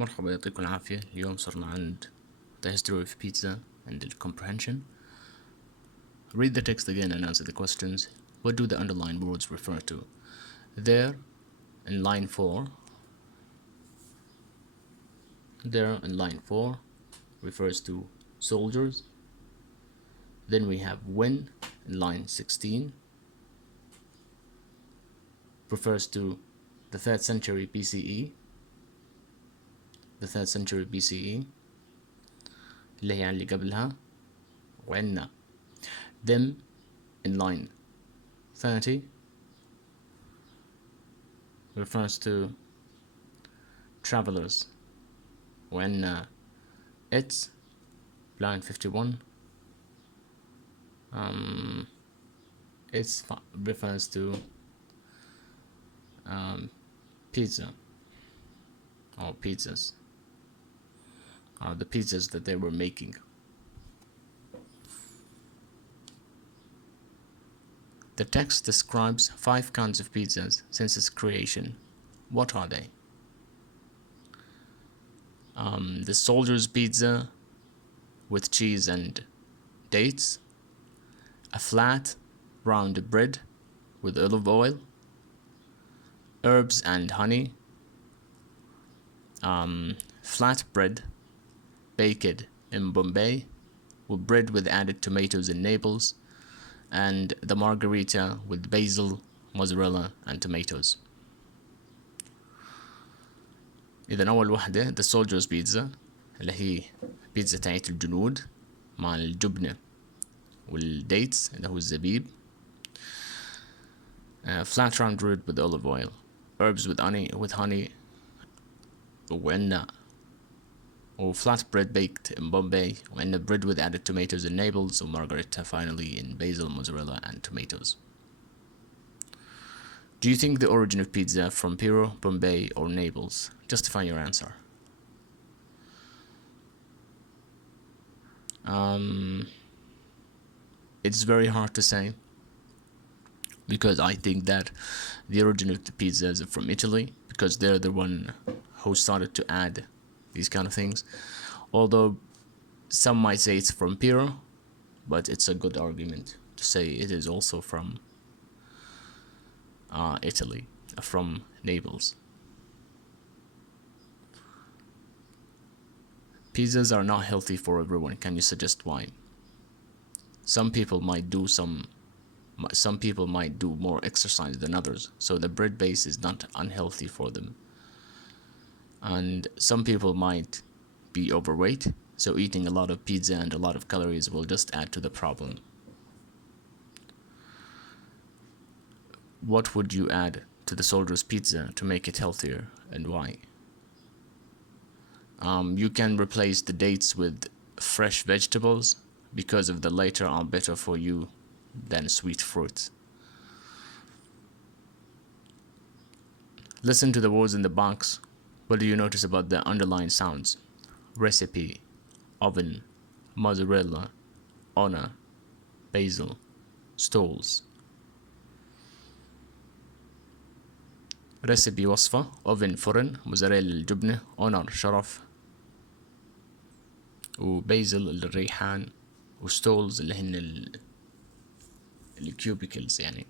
مرحبا يعطيكم العافية. اليوم صرنا عند the history of pizza and the comprehension. Read the text again and answer the questions. What do the underlined words refer to? There in line 4 refers to soldiers. Then we have when in line 16 refers to the 3rd century BCE. The 3rd century BCE اللي هي اللي قبلها. وعندنا them in line 30 refers to travelers. وعندنا it's line 51 it's refers to pizza or pizzas, the pizzas that they were making. The text describes 5 kinds of pizzas since its creation. What are they? The soldier's pizza with cheese and dates, a flat round bread with olive oil, herbs and honey, flat bread baked in Bombay with bread with added tomatoes in Naples, and the margarita with basil, mozzarella and tomatoes. إذا أول واحدة the soldier's pizza اللي هي بيتزا تاعت الجنود مع الجبنة والديتس اللي هو الزبيب, flat round bread with olive oil, herbs with honey, وعندنا flat bread baked in Bombay, وعندنا bread with added tomatoes in Naples, margarita finally in basil, mozzarella and tomatoes. Do you think the origin of pizza from Piro, Bombay or Naples? Justify your answer. It's very hard to say, because I think that the origin of the pizza is from Italy, because they're the one who started to add these kind of things. Although some might say it's from Piro, but it's a good argument to say it is also from Italy, from Naples. Pizzas are not healthy for everyone. Can you suggest why? Some people might do more exercise than others, so the bread base is not unhealthy for them. And some people might be overweight, so eating a lot of pizza and a lot of calories will just add to the problem. What would you add to the soldier's pizza to make it healthier, and why? You can replace the dates with fresh vegetables, because of the latter are better for you than sweet fruits. Listen to the words in the box. What do you notice about the underlined sounds? Recipe, oven, mozzarella, honor, basil, stalls. Recipe وصفة, oven فرن, موزاريلا الجبنة, honor شرف, وبيزل الريحان, وستولز اللي هن الكيوبيكلز يعني.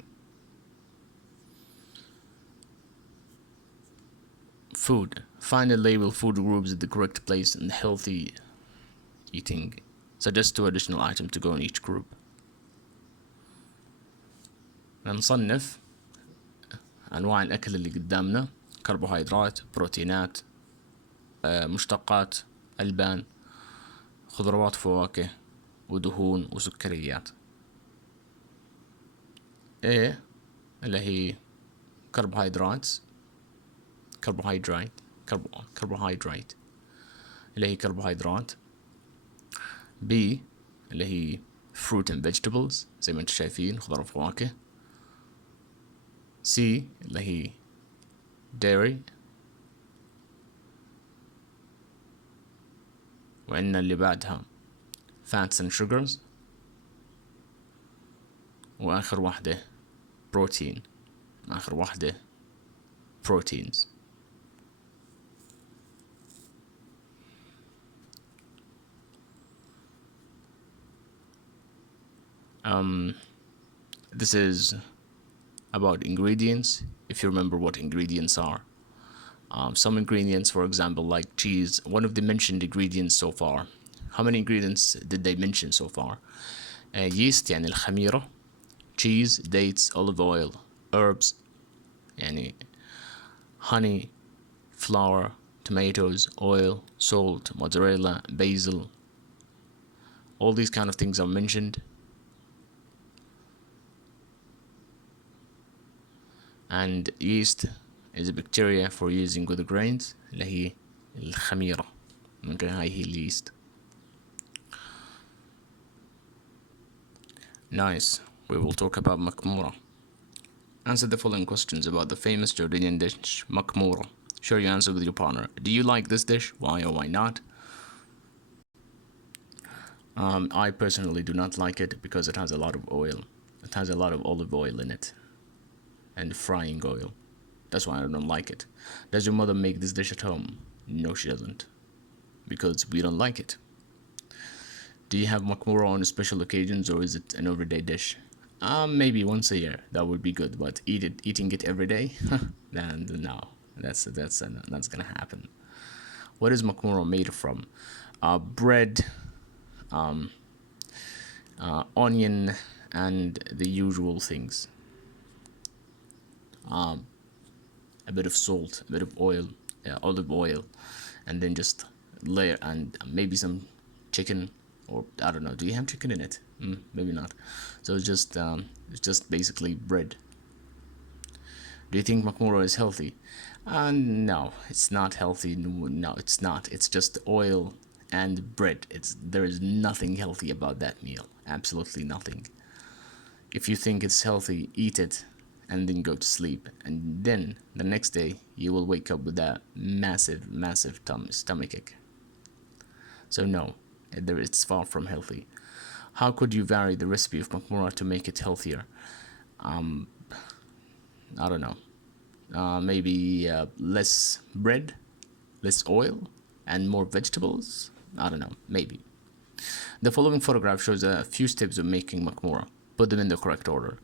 Food. Find and label food groups at the correct place in healthy eating. Suggest 2 additional items to go in each group. نصنف أنواع الأكل اللي قدامنا: كربوهيدرات، بروتينات، مشتقات، ألبان، خضروات، فواكه، ودهون وسكريات. A اللي هي carbohydrate اللي هي كربوهيدرات. B اللي هي fruit and vegetables زي ما انتم شايفين، خضار وفواكه. C اللي هي dairy. وعندنا اللي بعدها fats and sugars. وآخر واحدة proteins. This is about ingredients. If you remember what ingredients are, some ingredients, for example, like cheese, one of the mentioned ingredients so far. How many ingredients did they mention so far? Yeast يعني الخميرة, cheese, dates, olive oil, herbs يعني honey, flour, tomatoes, oil, salt, mozzarella, basil. All these kind of things are mentioned. And yeast is a bacteria for using with the grains اللي هي الخميرة. Okay, هاي هي yeast. Nice. We will talk about makmoura. Answer the following questions about the famous Jordanian dish makmoura. Share your answer with your partner. Do you like this dish? Why or why not? I personally do not like it because it has a lot of oil. It has a lot of olive oil in it and frying oil. That's why I don't like it. Does your mother make this dish at home? No, she doesn't. Because we don't like it. Do you have makmoura on special occasions or is it an everyday dish? Maybe once a year. That would be good. But eating it every day? No. That's gonna happen. What is makmoura made from? Bread, onion, and the usual things. A bit of salt, a bit of oil, olive oil, and then just layer and maybe some chicken, or I don't know. Do you have chicken in it? Maybe not. So it's just basically bread. Do you think makmoura is healthy? No, it's not healthy. No, it's not. It's just oil and bread. There is nothing healthy about that meal. Absolutely nothing. If you think it's healthy, eat it and then go to sleep. And then the next day you will wake up with a massive stomachache. So no, it's far from healthy. How could you vary the recipe of makmoura to make it healthier? I don't know. Maybe less bread, less oil, and more vegetables. I don't know. Maybe. The following photograph shows a few steps of making makmoura. Put them in the correct order.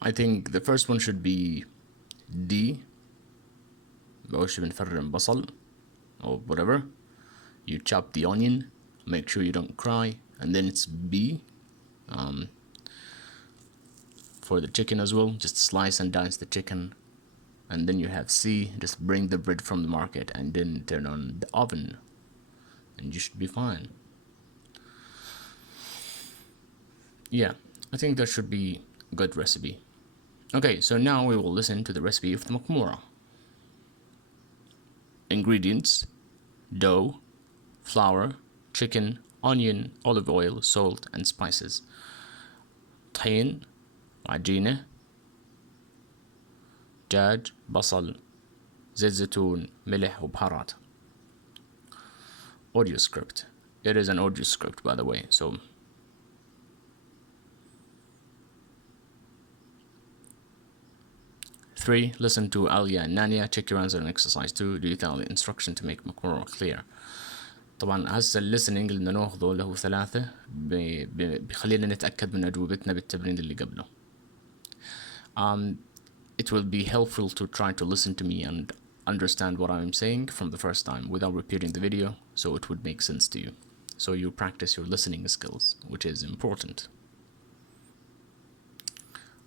I think the first one should be D. بقولش بنفرم بصل or whatever. You chop the onion, make sure you don't cry, and then it's B. For the chicken as well, just slice and dice the chicken. And then you have C, just bring the bread from the market and then turn on the oven and you should be fine. Yeah, I think that should be a good recipe. Okay, so now we will listen to the recipe of the makmoura. Ingredients: dough, flour, chicken, onion, olive oil, salt, and spices. طحين, عجينة, دجاج, بصل, زيت زيتون, ملح, وبهارات. Audio script. It is an audio script, by the way, so 3. Listen to Alia and Nania. Check your answer in exercise 2. Do you follow the instruction to make makmoura clear? طبعا هسه الليسننج اللي بدنا ناخذه اللي هو 3 بخلينا نتأكد من أجوبتنا بالتمرين اللي قبله. It will be helpful to try to listen to me and understand what I'm saying from the first time without repeating the video, so it would make sense to you. So you practice your listening skills, which is important.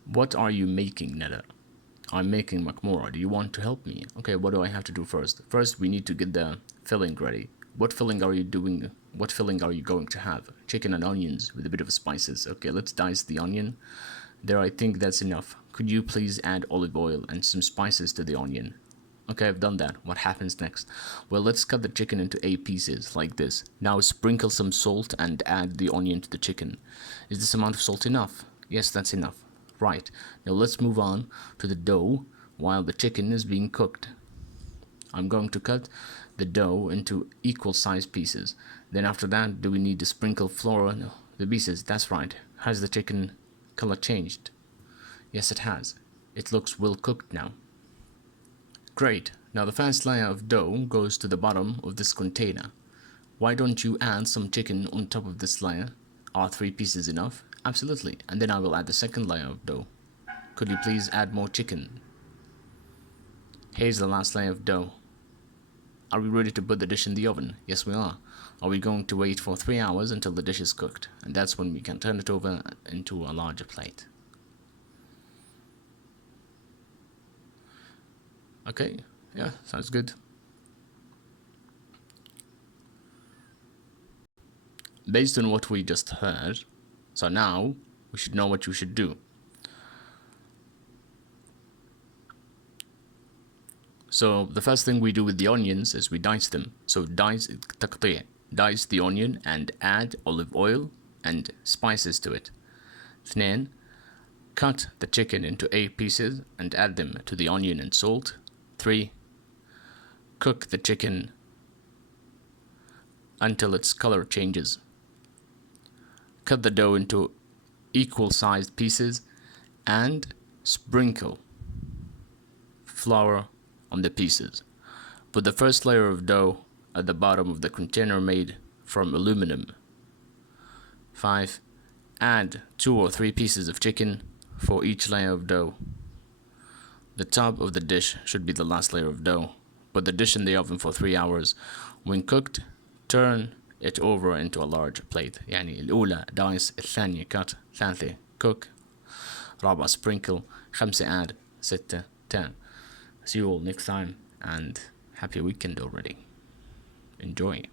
What are you making, Nada? I'm making makmoura. Do you want to help me? Okay, what do I have to do first? First, we need to get the filling ready. What filling are you doing? What filling are you going to have? Chicken and onions with a bit of spices. Okay, let's dice the onion. There, I think that's enough. Could you please add olive oil and some spices to the onion? Okay, I've done that. What happens next? Well, let's cut the chicken into 8 pieces, like this. Now sprinkle some salt and add the onion to the chicken. Is this amount of salt enough? Yes, that's enough. Right, now let's move on to the dough while the chicken is being cooked. I'm going to cut the dough into equal sized pieces. Then after that, do we need to sprinkle flour on the pieces? That's right. Has the chicken color changed? Yes, it has. It looks well cooked now. Great. Now the first layer of dough goes to the bottom of this container. Why don't you add some chicken on top of this layer? Are 3 pieces enough? Absolutely. And then I will add the second layer of dough. Could you please add more chicken? Here's the last layer of dough. Are we ready to put the dish in the oven? Yes, we are. Are we going to wait for 3 hours until the dish is cooked? And that's when we can turn it over into a larger plate. Okay, yeah, sounds good. Based on what we just heard, so now we should know what you should do. So the first thing we do with the onions is we dice them. So dice the onion and add olive oil and spices to it. 2. Cut the chicken into 8 pieces and add them to the onion and salt. 3. Cook the chicken until its color changes. Cut the dough into equal sized pieces and sprinkle flour on the pieces. Put the first layer of dough at the bottom of the container made from aluminum. 5. Add 2 or 3 pieces of chicken for each layer of dough. The top of the dish should be the last layer of dough. Put the dish in the oven for 3 hours. When cooked, turn it over into a large plate. يعني الأولى dice, الثانية cut, ثالثة cook, رابعة sprinkle, 5 add, 6 turn. See you all next time and happy weekend already. Enjoy.